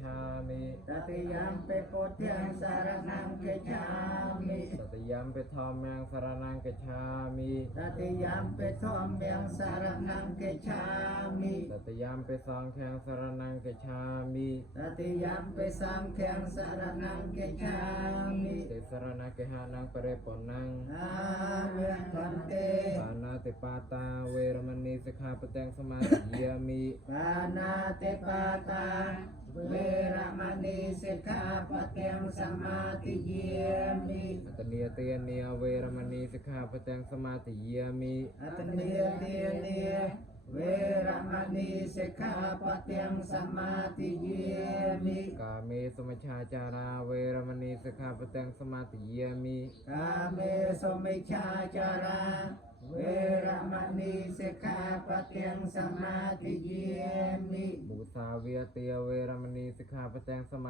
ฉามิ ตติยัมปิพุทธังสารนังกัจฉามิ ตติยัมปิธัมมังสรณังกัจฉามิ ตติยัมปิธัมมังสารนังกัจฉามิ ตติยัมปิสังฆังสรณังกัจฉามิ ตติยัมปิสังฆังสารนังกัจฉามิ ติสรณะเกหานังปริปุณัง อาเมพันเต ปานาติปาตาเวรมณีสิกขาปะทังสมาธิยามิ ปานาติปาตาเวรมณีสิกขาปะทังสมาธิเยมิ อัตเนียเตียเนียเวรมณีสิกขาปะทังสมาธิยามิ อัตเนียเตียเนียเวรมณีสิกขาปะทังสมาธิเยมิ กาเมสุมัชฌาจาราเวรมณีสิกขาปะทังสมาธิยามิ กาเมสมิชฌาจาราเวรมณีสิกขาปะทังสมาธิเยมิ มุสาเวียเตียเวรมณีสิกขาปะทังสมา